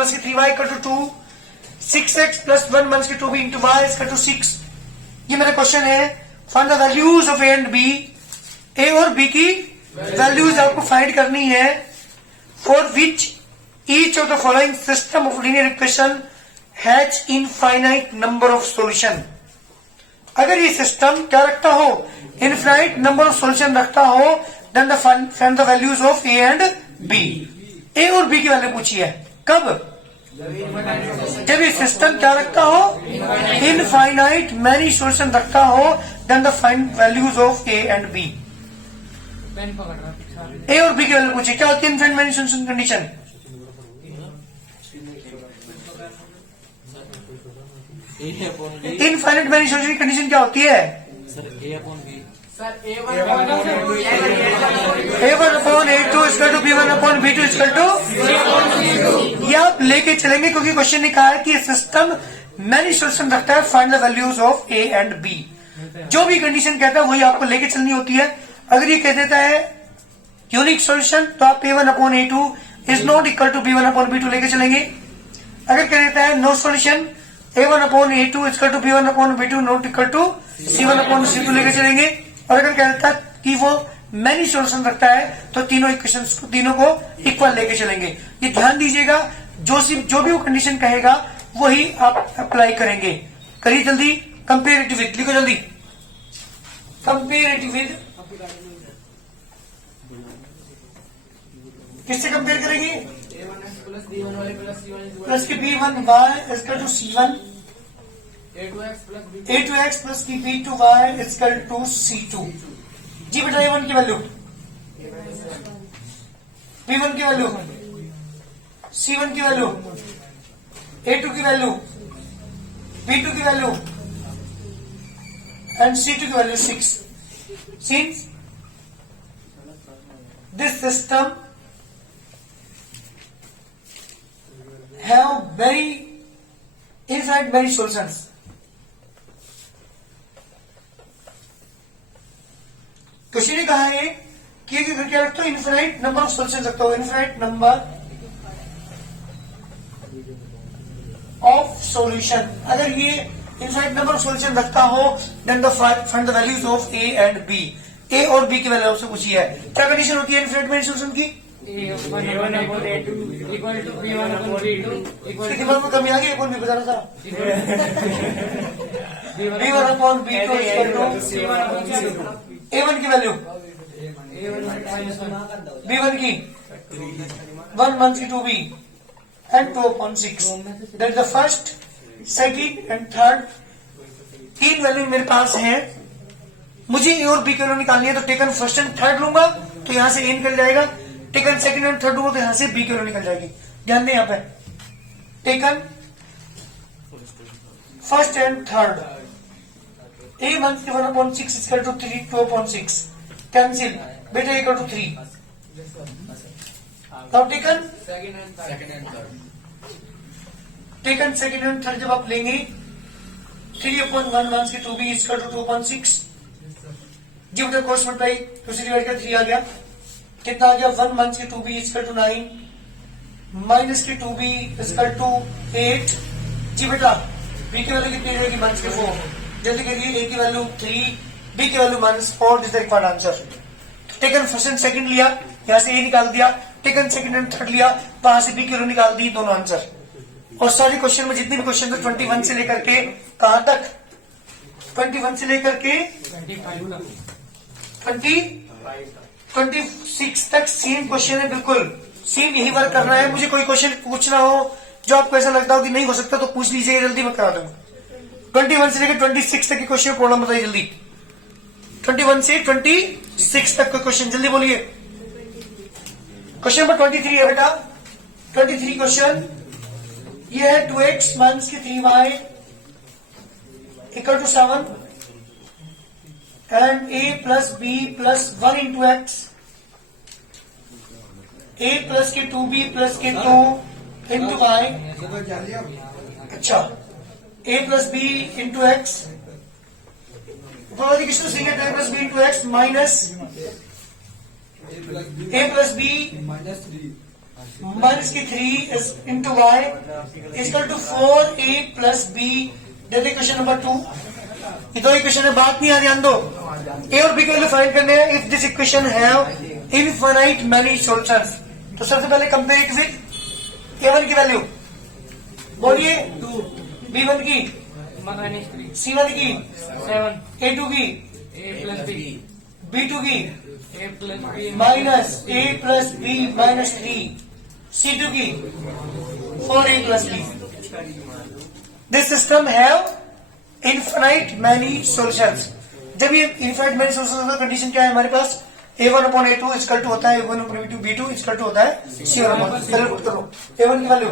Plus के 3y equal to 2, 6x plus 1 minus के 2b into y equal to 6। ये मेरा क्वेश्चन है, find the values of A and B. A और B की values आपको फाइंड करनी है for which each of the following system of linear equation has infinite number of solution. अगर ये सिस्टम क्या रखता हो, इनफाइनाइट नंबर ऑफ सॉल्यूशन रखता हो, then find the values of A and B. A और बी की वैल्यू पूछी है कब, जब ये सिस्टम क्या रखता हो, इनफाइनाइट मैनी सॉल्यूशन रखता हो, then the find values of A and B. A और बी की वैल्यू पूछी, क्या होती है infinite many solution condition? Infinite many solution की कंडीशन क्या होती है? A1 upon A2 equal to B1 upon B2 equal to, ये आप लेके चलेंगे क्योंकि क्वेश्चन ने कहा है कि सिस्टम मैनी सॉल्यूशन रखता है, find the values of A and B. जो भी कंडीशन कहता है वही आपको लेके चलनी होती है। अगर ये कह देता है यूनिक सॉल्यूशन तो आप A1 upon A2 is not equal to B1 upon B2 लेके चलेंगे। अगर कह देता है no solution A1 upon A2 equal to B1 upon B2 not equal to C1 upon C2 लेके चलेंगे। और अगर कह देता है कि वो मैनी सॉल्यूशन रखता है तो तीनों इक्वेशंस को, तीनों को इक्वल लेके चलेंगे। ये ध्यान दीजिएगा, जो भी वो कंडीशन कहेगा वही आप अप्लाई करेंगे। करिए जल्दी, कंपेरेटिव विद, लिखो जल्दी, कंपेरेटिव विद किससे कंपेयर करेंगे? प्लस के B1 y equal to C1, A2x plus की B2y इक्वल टू C2। जी बेटा, A1 की वैल्यू, B1 की वैल्यू, C1 की वैल्यू, A2 की वैल्यू, B2 की वैल्यू एंड C2 की value 6। Since this system have very infinite many solutions, question ने कहा है कि क्या रखता हो, इनफाइनाइट नंबर ऑफ सॉल्यूशन रखता हो, इनफाइनाइट नंबर ऑफ सॉल्यूशन। अगर ये इनफाइनाइट नंबर ऑफ सॉल्यूशन रखता हो, then the find the values of A and B. A और बी की वैल्यू आपसे पूछी है, क्या कंडीशन होती है इनफाइनाइट मैनी सॉल्यूशन की? दिमाग में कमी आ गई, कौन भी बताना था? B1 upon B2 equal to A1 की वैल्यू, B1 की 1 माइनस की 2B and 2 upon 6। That is the first, second and third, तीन वैल्यू मेरे पास है। मुझे ए और बी की वैल्यू निकालनी है, तो टेकन फर्स्ट एंड थर्ड लूंगा तो यहां से ए निकल जाएगा, टेकन सेकंड एंड थर्ड लूंगा तो यहां से बी की वैल्यू निकल जाएगी। ध्यान दें, यहां पे taken first and third, A minus 1 upon 6 equal to 3, 2 upon 6 cancel, बेटा equal to 3। Now taken second and third जब आप लेंगे, 3 अपॉन 1 माइनस के 2b इक्वल टू 2 अपॉन 6। जी बेटा कोर्स मल्टीप्लाई 2 से डिवाइड कर 3 आ गया, कितना आ गया? 1 माइनस के 2b इक्वल टू 9 माइनस के 2b इक्वल टू 8। जी बेटा b की वैल्यू कितनी रहेगी? माइनस के 4। जल्दी करिए, a की वैल्यू 3, b की value -4 is the required answer. Taken first and second लिया, यहां से a निकाल दिया, टेकन सेकंड एंड थर्ड लिया, वहां से b की वैल्यू निकाल दी, दोनों आंसर। और सारे क्वेश्चन में जितने भी क्वेश्चन थे 21 से लेकर के कहां तक? 21 से लेकर के 26 तक सेम क्वेश्चन है, बिल्कुल सेम यही वर्क करना है। मुझे कोई क्वेश्चन पूछना हो जो आपको ऐसा लगता हो कि नहीं हो सकता तो पूछ लीजिएगा, जल्दी मैं करा दूंगा। 21 से लेकर 26 तक के क्वेश्चन प्रॉब्लम बताइए जल्दी। 21 से 26 तक का क्वेश्चन जल्दी बोलिए। क्वेश्चन नंबर 23 है बेटा, 23 क्वेश्चन ये है 2x माइनस के 3y equal to 7 and a plus b plus 1 into x, a plus के 2b प्लस के 2 इंटू y। अच्छा, a plus b into x, किसको सीखे? a plus b into x minus a plus b minus की 3 is into y equal to 4a plus B. देखिए question number 2, ये दो equation है, बात नहीं आ, ध्यान दो। ए और बी की वैल्यू फाइंड करने हैं। If this equation have infinite many solutions, तो सबसे पहले कंपेयर इट विद ए1 की वैल्यू बोलिए, बी1 की, C1 की, 7 A2 की, a plus b B2 की, a plus b minus A plus B minus 3, C2 की 4a plus B. This system have infinite many solutions. जब ये इनफाइनाइट मैनी सॉल्यूशंस का कंडीशन क्या है हमारे पास, a1 upon a2 equal to होता है a1 upon b2 equal to होता है c1 अपॉन। पहले पुट करो a1 की value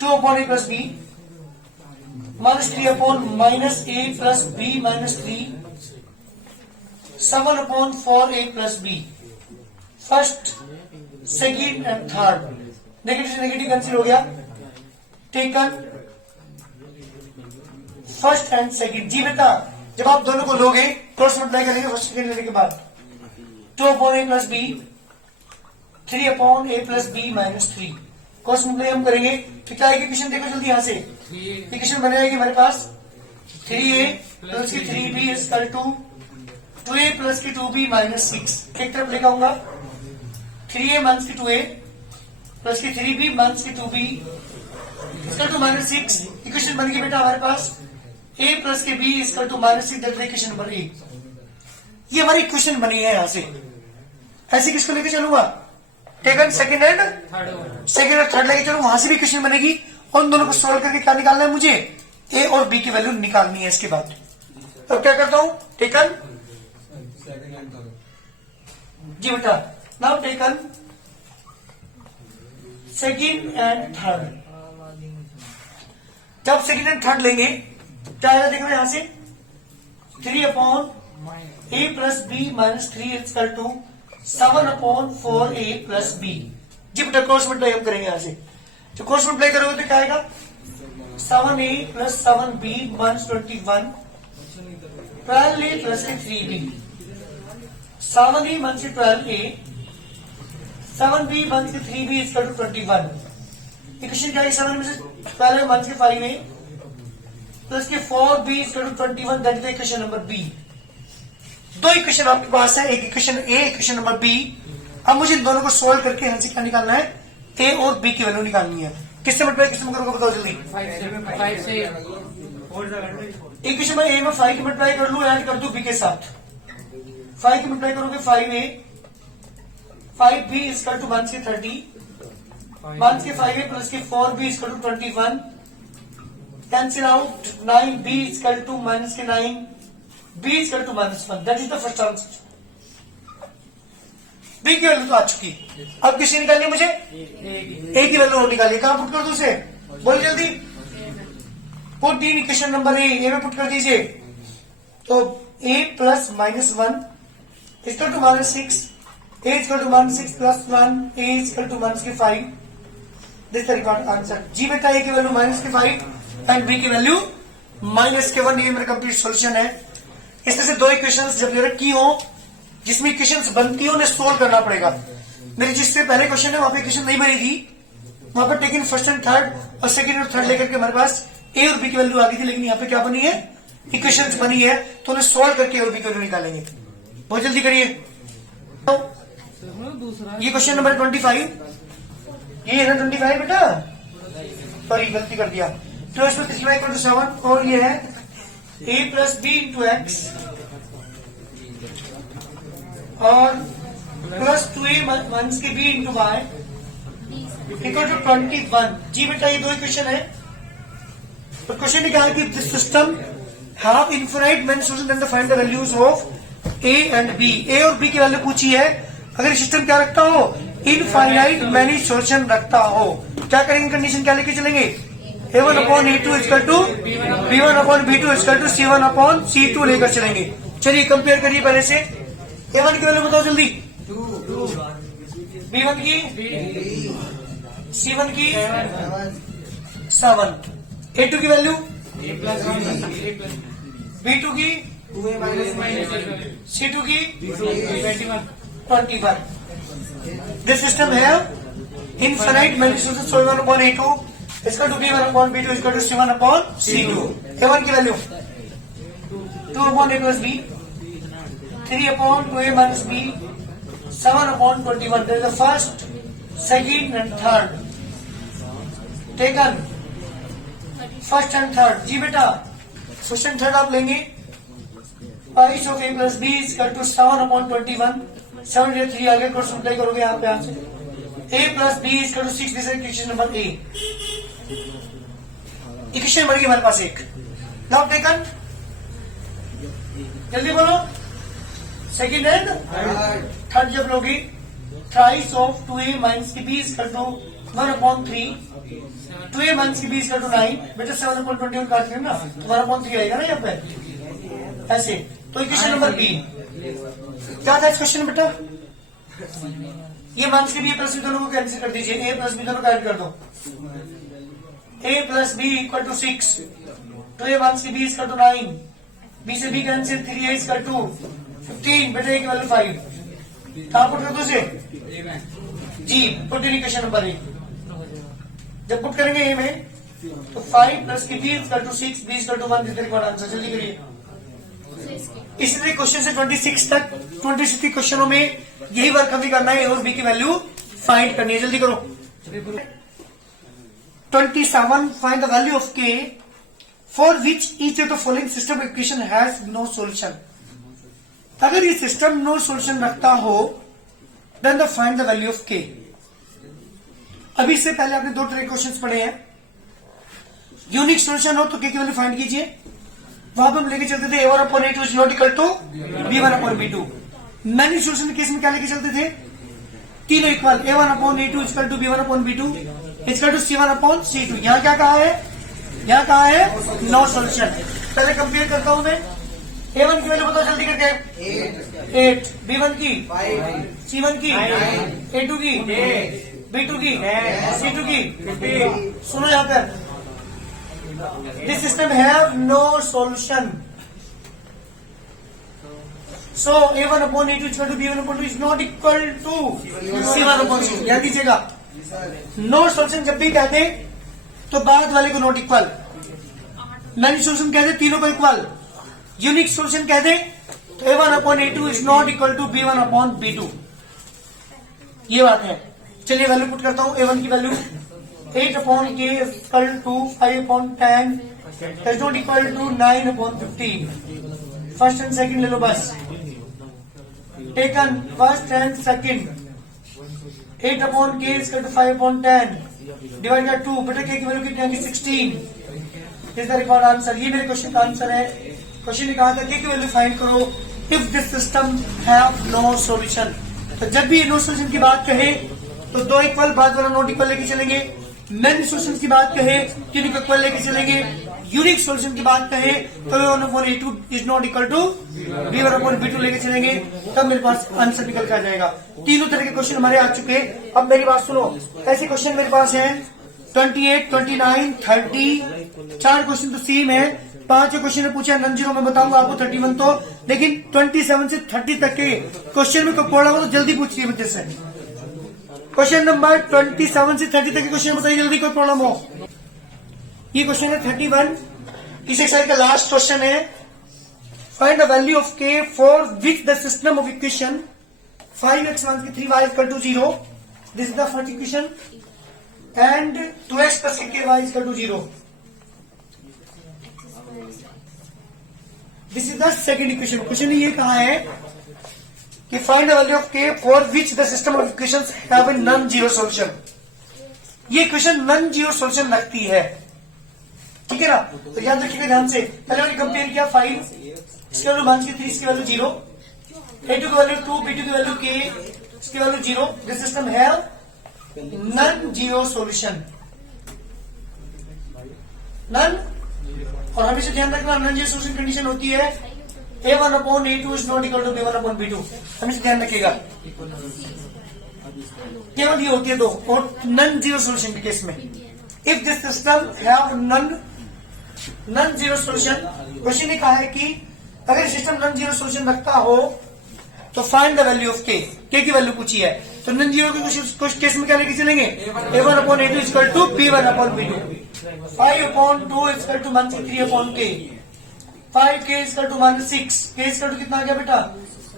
2 upon a plus B minus 3 upon minus a plus B minus 3, 7 upon 4a plus B. First, second and third, negative से negative cancel हो गया। Taken first and second. जी बेटा, जब आप दोनों को लोगे क्रॉस मल्टीप्लाई करेंगे फर्स्ट सेकेंड लेने के बाद, 2 upon a plus B, 3 upon a plus B minus 3। Cross multiply हम करेंगे तो क्या आएगी इक्वेशन, देखो जल्दी यहां से इक्वेशन बन जाएगी हमारे पास 3a प्लस की 3b equal to 2a plus की 2b माइनस 6। एक तरफ लिखा होगा 3a माइनस की 2a प्लस की 3b माइनस की 2b equal to minus 6। Equation बन गई बेटा हमारे पास a प्लस के b equal to minus 6। That equation number 1। ये हमारी इक्वेशन बनी है यहां से। ऐसे किसको लेके चलूंगा, टेकन सेकेंड एंड सेकेंड और थर्ड लेके चलूंगा, वहां से भी इक्वेशन बनेगी। और उन दोनों को सॉल्व करके क्या निकालना है मुझे, ए और बी की वैल्यू निकालनी है। इसके बाद अब क्या करता हूं, टेकन जी बेटा, now taken second and third. जब सेकेंड एंड थर्ड लेंगे क्या आएगा, देखो यहां से 3 upon a plus B minus 3 equal to 7 upon 4a plus B. जी बेटा क्रॉस मल्टीप्लाई हम करेंगे यहां से, तो क्रॉस मल्टीप्लाई करोगे तो क्या आएगा, 7a plus 7b minus 21, 12a plus 3b, 7a minus 12a, 7b minus 3b equal to 21। Equation क्या है, 7 में से 12 माइनस 5a प्लस के 4b equal to 21। That is equation number B. दो इक्वेशन आपके पास है, एक equation A, equation number B. अब मुझे इन दोनों को सोल्व करके यहां से क्या निकालना है, ए और बी की वैल्यू निकालनी है। किससे मल्टीप्लाई किससे करोगे बताओ जल्दी। 5 से इक्वेशन में ए में 5 की मल्टीप्लाई कर लू, ऐड कर दू बी के साथ। 5 की मल्टीप्लाई करोगे 5a, 5b इक्वल टू 1 से 30, 1 से 5a प्लस के 4b equal to 21, cancel out 9b equal to minus के 9, b equal to minus 1। That is the first answer. B की वैल्यू तो आ चुकी, अब किससे निकालनी है मुझे, ए की वैल्यू और निकालिए। कहां पुट कर दू उसे, बोल जल्दी। Put in equation number A में पुट कर दीजिए। तो a plus minus 1 equal to minus 6, a equal to minus 6 plus 1, a equal to minus के 5। This the required answer. जी बेटा, a की वैल्यू माइनस के 5 एंड b की वैल्यू माइनस के 1। ये मेरा कंप्लीट सोल्यूशन है। इसमें से दो इक्वेशंस जब ये की हो जिसमें इक्वेशंस बनती हो, उन्हें सोल्व करना पड़ेगा। मेरी जिससे पहले क्वेश्चन है वहां पे इक्वेशन नहीं बनी थी, वहां पर टेकन फर्स्ट एंड थर्ड और सेकंड और थर्ड लेकर के हमारे पास ए और बी की वैल्यू आ गई थी। लेकिन यहाँ पे क्या बनी है, इक्वेशंस बनी है, तो उन्हें सोल्व करके ए और बी की वैल्यू निकालेंगे। बहुत जल्दी करिए। ये क्वेश्चन नंबर 25, ये है ना 25 बेटा, सॉरी गलती कर दिया। तो इसमें 3y = 7 और ये है a plus B into x और प्लस 2a माइनस के b into y equal to 21। जी बेटा, ये दो इक्वेशन है। और क्वेश्चन ने कहा कि this system have infinite many solutions and find the values of a and b। a और b की वैल्यू पूछी है। अगर सिस्टम क्या रखता हो, इनफाइनाइट मैनी सॉल्यूशन रखता हो, क्या करेंगे, कंडीशन क्या लेके चलेंगे, a1 upon a2 equal to b1 upon b2 equal to c1 upon c2 लेकर चलेंगे। चलिए कंपेयर करिए पहले से। a1 की वैल्यू बताओ जल्दी, b1 की, c1 की 7, a2 की वैल्यू, b2 की, c2 की 21। दिस सिस्टम है infinite many solution solve 1 upon A2 इसका टू B1 upon B2 इसका to C1 upon C2। A1 की value 2 upon A plus B, 3 upon 2A minus B, 7 upon 21. That is the first, second and third. Taken first and third. जी बेटा question third आप लेंगे price of A plus B is equal to 7 upon 21. 7 से 3 आगे cross multiply करोगे यहाँ पे यहाँ से A plus B is equal to 6. This is equation number A। Equation बन गई हमारे पास एक। नाउ टेकन जल्दी बोलो सेकेंड एंड थर्ड जब लोगी थ्राइस ऑफ 2A माइनस की B equal to 1 upon 3, 2A minus की B इक्वल टू 9। बेटा 7 upon 21 काट लेना तो 1 upon 3 आएगा ना यहाँ पे ऐसे। तो इक्वेशन नंबर B क्या था इस क्वेश्चन में बेटा? ये माइनस की B प्लस B दोनों को कैंसिल कर दीजिए, A प्लस B दोनों को ऐड कर दो। A plus B equal to 6, 2A minus की B इक्वल टू 9, B से B cancel, 3A equal to 15, बेटा A की वैल्यू 5। कहाँ पुट कर दो इसे? जी put in equation number A। जब पुट करेंगे A में तो 5 प्लस की B equal to 6, B equal to 1 this the answer. जल्दी करिए। इसी तरह क्वेश्चन से 26 तक 26 के क्वेश्चनों में यही वर्क हमें करना है, A और B की वैल्यू फाइंड करनी है। जल्दी करो। 27 find the value of K for which each of the following system equation has no solution. अगर ये सिस्टम नो सॉल्यूशन रखता हो then the find the value of K। अभी इससे पहले आपने दो तरह के क्वेश्चंस पढ़े हैं। यूनिक सॉल्यूशन हो तो K की वैल्यू फाइंड कीजिए। वहां पर हम लेके चलते थे A1 upon A2 is not equal to B1 upon B2। Many solution के केस में क्या लेके चलते थे? तीनों equal, A1 upon A2 equal to B1 upon B2 equal to C1 upon C2। यहाँ क्या कहा है? यहाँ कहा है नो सॉल्यूशन। पहले कंपेयर करता हूं मैं। A1 की वैल्यू बताओ जल्दी करके। 8, B1 की 5, C1 की 9, A2 की 8, B2 की 10, C2 की 15। सुनो यहाँ पर, this system have no solution. So A1 upon A2 equal to B1 upon 2 is not equal to C1 upon C2। ध्यान दीजिएगा, नो सॉल्यूशन जब भी कहते तो बाद वाले को नॉट इक्वल, मैनी सॉल्यूशन कहते तीनों को इक्वल, यूनिक सॉल्यूशन कहते तो A1 upon A2 is not equal to B1 upon B2। ये बात है। चलिए वैल्यू पुट करता हूं। A1 की value 8 upon K equal to 5 upon 10 is not equal to 9 upon 15। First and second ले लो बस। Taken first and second. 8 upon K equal to 5 upon 10 divide by 2। बेटा K की वैल्यू कितनी आएगी? 16। Is the required answer. ये मेरे question का आंसर है। क्वेश्चन ने कहा था K की वैल्यू फाइंड करो if this system have no solution. तो जब भी नो सॉल्यूशन की बात कहे तो दो इक्वल, बाद वाला नॉट इक्वल लेके चलेंगे। मैनी सॉल्यूशन की बात कहे तीनों को इक्वल लेके चलेंगे। यूनिक सॉल्यूशन की बात कहे तो A1 upon A2 is not equal to B1 upon B2 लेके चलेंगे, तब मेरे पास आंसर निकल कर जाएगा। तीनों तरह के क्वेश्चन हमारे आ चुके हैं। अब मेरी बात सुनो, ऐसे क्वेश्चन मेरे पास हैं 28, 29, 30। 4 क्वेश्चन तो सेम है। 5 क्वेश्चन ने पूछा नन जीरो, मैं बताऊंगा आपको 31 तो, लेकिन 27 से 30 तक के क्वेश्चन में कोई पढ़ा हो तो जल्दी पूछिए मुझे से। क्वेश्चन नंबर 27 से 30 तक के क्वेश्चन बताइए जल्दी, कोई प्रॉब्लम हो। ये क्वेश्चन है 31, इस एक्सरसाइज का लास्ट क्वेश्चन है। Find the value of K for which the system of equation 5x minus 3y equal to 0। This is the first equation and 2x plus k y equal to 0। This is the second equation. Question ये कहा है कि find the value of K for which the system of equations have a non zero solution. ये equation non zero solution लगती है, ठीक है ना? तो याद रखिएगा ध्यान से। पहले हमने कंपेयर किया 5, इसकी वैल्यू 1, 3, इसकी वैल्यू 0, A2 की वैल्यू 2, B2 की वैल्यू K, इसकी value 0। This system have non zero solution. None, और हमेशा ध्यान रखना नॉन जीरो सॉल्यूशन कंडीशन होती है A1 upon A2 is not equal to B1 upon B2। हमेशा ध्यान रखिएगा, केवल ये होती है दो, और नॉन जीरो सॉल्यूशन के केस में if this system have non zero solution. Question ने कहा है कि अगर सिस्टम नॉन जीरो सॉल्यूशन रखता हो तो find the value of K। K की वैल्यू पूछी है, तो नॉन जीरो के केस में क्या लेके चलेंगे, a1/a2 equal to b1/b2, 5/2 equal to मान 3/k, 5k इक्वल टू मान 6, k इक्वल टू कितना आ गया बेटा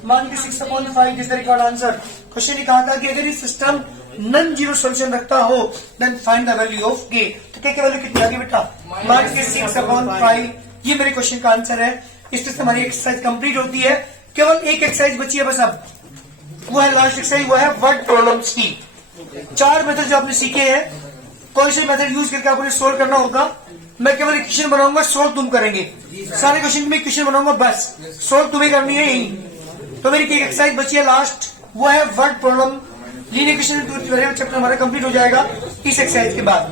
मान के 6/5। This the required answer. Question ने कहा था कि अगर ये सिस्टम नॉन जीरो सोल्यूशन रखता हो then find the value of k। तो k की वैल्यू कितनी आ गई बेटा मान के 6/5। ये मेरे क्वेश्चन का आंसर है। इससे हमारी एक्सरसाइज कंप्लीट होती है। केवल एक एक्सरसाइज बची है बस अब, वो है लास्ट एक्सरसाइज, वो है वर्ड प्रॉब्लम्स की। 4 मेथड जो आपने सीखे हैं, कोई से मेथड यूज करके आपने सोल्व करना होगा। मैं केवल एक क्वेश्चन बनाऊंगा, सोल्व तुम करेंगे। सारे क्वेश्चन में क्वेश्चन बनाऊंगा, बस सोल्व तुम्हें करनी है यही। तो मेरी एक एक्सरसाइज बची है लास्ट, वो है word problem. Linear question chapter हमारा कंप्लीट हो जाएगा इस एक्सरसाइज के बाद।